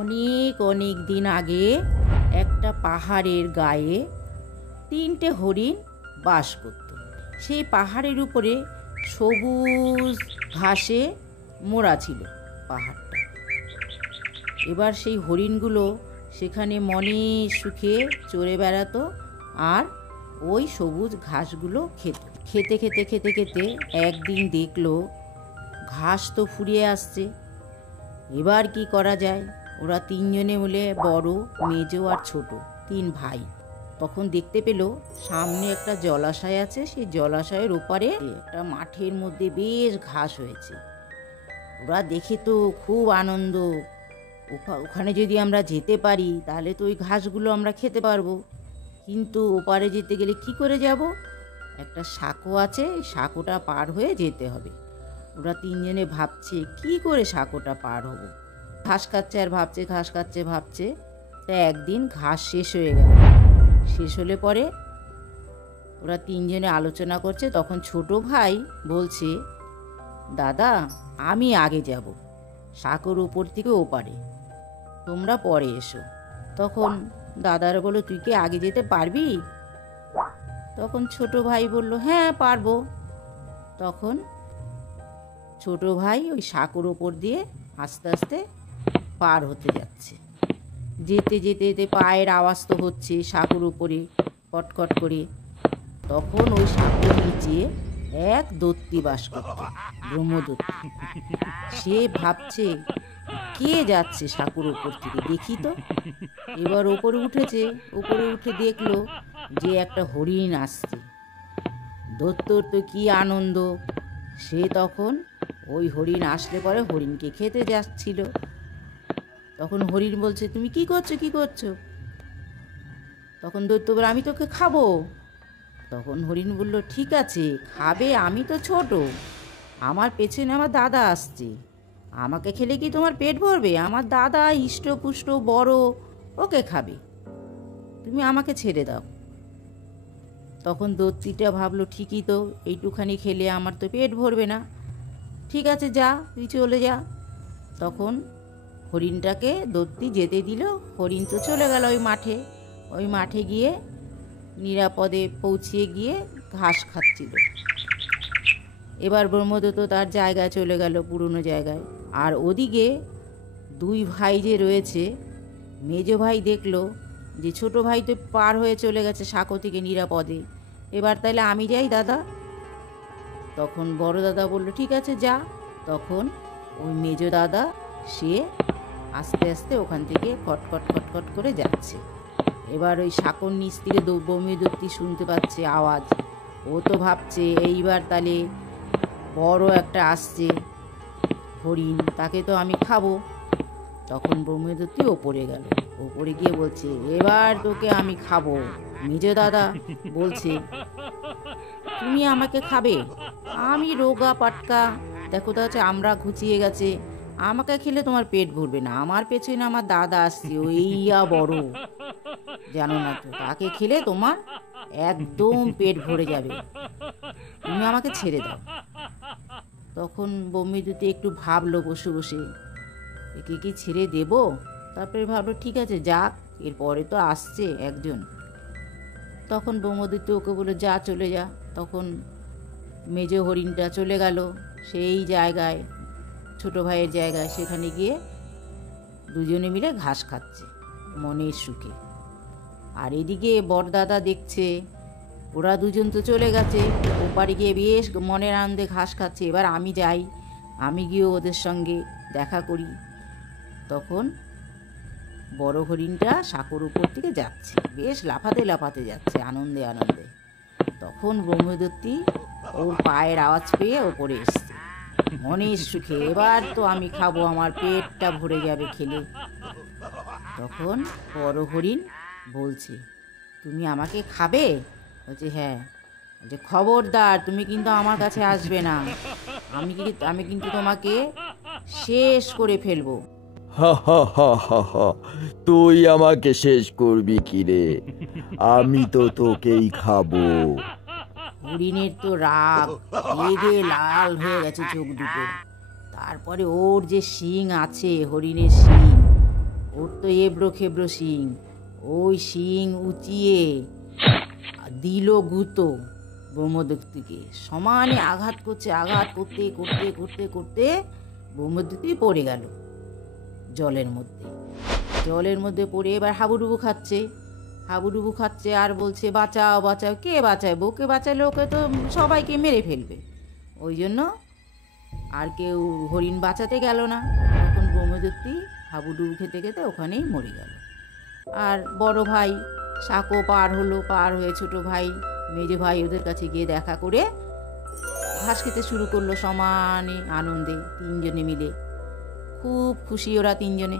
অনেক অনেক দিন আগে একটা পাহাড়ের গায়ে তিনটে হরিণ বাস করত। সেই পাহাড়ের উপরে সবুজ ঘাসে মোড়া ছিল পাহাড়টা। এবার সেই হরিণগুলো সেখানে মনে সুখে চড়ে বেড়াতো আর ওই সবুজ ঘাসগুলো খেতে খেতে খেতে খেতে একদিন দেখলো ঘাস তো ফুরিয়ে আসছে, এবার কি করা যায়। ওরা তিনজনে মিলে, বড়, মেজো আর ছোট, তিন ভাই, তখন দেখতে পেল সামনে একটা জলাশয় আছে। সেই জলাশয়ের ওপারে একটা মাঠের মধ্যে বেশ ঘাস হয়েছে। ওরা দেখে তো খুব আনন্দ, ওখানে যদি আমরা যেতে পারি তাহলে তো ওই ঘাসগুলো আমরা খেতে পারবো। কিন্তু ওপারে যেতে গেলে কি করে যাব? একটা সাঁকো আছে, সাঁকোটা পার হয়ে যেতে হবে। ওরা তিনজনে ভাবছে কি করে সাঁকোটা পার হবো। ঘাস খাচ্ছে আর ভাবছে, ঘাস খাচ্ছে ভাবছে। তা একদিন ঘাস শেষ হয়ে গেল। শেষ হলে পরে ওরা তিনজনে আলোচনা করছে। তখন ছোট ভাই বলছে, দাদা আমি আগে যাব, সাঁকোর উপর থেকে ওপারে, তোমরা পরে এসো। তখন দাদারা বলল, তুই কি আগে যেতে পারবি? তখন ছোট ভাই বলল, হ্যাঁ পারবো। তখন ছোট ভাই ওই সাঁকোর ওপর দিয়ে আস্তে আস্তে পার হতে যাচ্ছে। যেতে যেতে যেতে পায়ের আওয়াজ তো হচ্ছে সাঁকোর উপরে কটকট করে। তখন ওই সাঁকোর নিচে এক দত্তি বাস করত, ব্রহ্মদত্তি। সে ভাবছে কে যাচ্ছে সাঁকোর উপর থেকে, দেখি তো। এবার ওপরে উঠেছে, উপরে উঠে দেখলো যে একটা হরিণ আসছে। দত্তর তো কি আনন্দ, সে তখন ওই হরিণ আসলে পরে হরিণকে খেতে যাচ্ছিল। তখন হরিণ বলছে, তুমি কি করছো, কি করছো? তখন দৈত্য বলে, আমি তোকে খাবো। তখন হরিণ বলল, ঠিক আছে খাবে, আমি তো ছোট, আমার পেছনে আমার দাদা আসছে, আমাকে খেলে কি তোমার পেট ভরবে? আমার দাদা হিষ্টপুষ্ট বড়, ওকে খাবে, তুমি আমাকে ছেড়ে দাও। তখন দত্তিটা ভাবলো, ঠিকই তো, এইটুখানি খেলে আমার তো পেট ভরবে না, ঠিক আছে যা, তুই চলে যা। তখন হরিণটাকে দত্তি যেতে দিল। হরিণ তো চলে গেল ওই মাঠে। ওই মাঠে গিয়ে নিরাপদে পৌঁছিয়ে গিয়ে ঘাস খাচ্ছিল। এবার ব্রহ্মদত্ত তার জায়গায় চলে গেল, পুরনো জায়গায়। আর ওদিকে দুই ভাই যে রয়েছে, মেজো ভাই দেখলো যে ছোট ভাই তো পার হয়ে চলে গেছে সাঁকো থেকে নিরাপদে, এবার তাহলে আমি যাই দাদা। তখন বড় দাদা বলল, ঠিক আছে যা। তখন ওই মেজো দাদা সে আস্তে আস্তে ওখান থেকে কটকট কটকট করে যাচ্ছে। এবার ওই সাঁকোর নিচ থেকে ব্রহ্মদত্তি শুনতে পাচ্ছে আওয়াজ। ও তো ভাবছে এইবার তাহলে বড় একটা আসছে হরিণ, তাকে তো আমি খাবো। তখন ব্রহ্মদত্তি ওপরে গেল, ওপরে গিয়ে বলছে, এবার তোকে আমি খাবো। মেজো দাদা বলছে, তুমি আমাকে খাবে? আমি রোগা পাটকা, দেখো তো হচ্ছে আমরা ঘুচিয়ে গেছে, আমাকে খেলে তোমার পেট ভরবে না, আমার পেছনে আমার দাদা আসছে, ওইয়া বড়, জানো না তো, তাকে খেলে তোমার একদম পেট ভরে যাবে, তুমি আমাকে ছেড়ে দাও। তখন ব্রহ্মদত্তি একটু ভাবলো বসে বসে, একে কি ছেড়ে দেব? তারপরে ভাবলো ঠিক আছে যাক, এরপরে তো আসছে একজন। তখন ব্রহ্মদত্তি ওকে বলে, যা চলে যা। তখন মেজো হরিণটা চলে গেল সেই জায়গায়, ছোট ভাইয়ের জায়গায়। সেখানে গিয়ে দুজনে মিলে ঘাস খাচ্ছে মনের সুখে। আর এদিকে বড়দাদা দেখছে ওরা দুজন তো চলে গেছে, ওপারে গিয়ে বেশ মনের আনন্দে ঘাস খাচ্ছে। এবার আমি যাই, আমি গিয়ে ওদের সঙ্গে দেখা করি। তখন বড় হরিণটা সাঁকোর উপর থেকে যাচ্ছে, বেশ লাফাতে লাফাতে যাচ্ছে আনন্দে আনন্দে। তখন ব্রহ্মদত্তি ওর পায়ের আওয়াজ পেয়ে ওপরে এসছে মনের সুখে, এবার তো আমি খাবো, আমার পেটটা ভরে যাবে খেলে। তখন বড় হরিণ বলছে, তুমি আমাকে খাবে? বলছে হ্যাঁ। বলছে, খবরদার তুমি কিন্তু আমার কাছে আসবে না, আমি কিন্তু তোমাকে শেষ করে ফেলবো। হা হা হা হা হা, তুই আমাকে শেষ করবি কি রে? আমি তো তোকেই খাবো। হরিণের তো রাগ, রেগে লাল হয়ে গেছে চোখ দুটো। তারপরে ওর যে শিং আছে, হরিণের শিং, তো এবড়ো খেবড়ো শিং, ওই শিং উঁচিয়ে দিল গুঁতো ব্রহ্মদত্তিকে। সমানে আঘাত করছে, আঘাত করতে করতে করতে করতে ব্রহ্মদত্তি পড়ে গেল জলের মধ্যে। জলের মধ্যে পড়ে এবার হাবুডুবু খাচ্ছে, হাবুডুবু খাচ্ছে আর বলছে বাঁচাও বাঁচাও। কে বাঁচাবে? ওকে বাঁচালে ওকে তো সবাইকে মেরে ফেলবে। ওই জন্য আর কেউ হরিণ বাঁচাতে গেল না। তখন ব্রহ্মদত্তি হাবুডুবু খেতে খেতে ওখানেই মরে গেল। আর বড় ভাই সাঁকো পার হলো, পার হয়ে ছোট ভাই মেজো ভাই ওদের কাছে গিয়ে দেখা করে ঘাস খেতে শুরু করলো সমানে আনন্দে। তিনজনে মিলে খুব খুশি ওরা তিনজনে।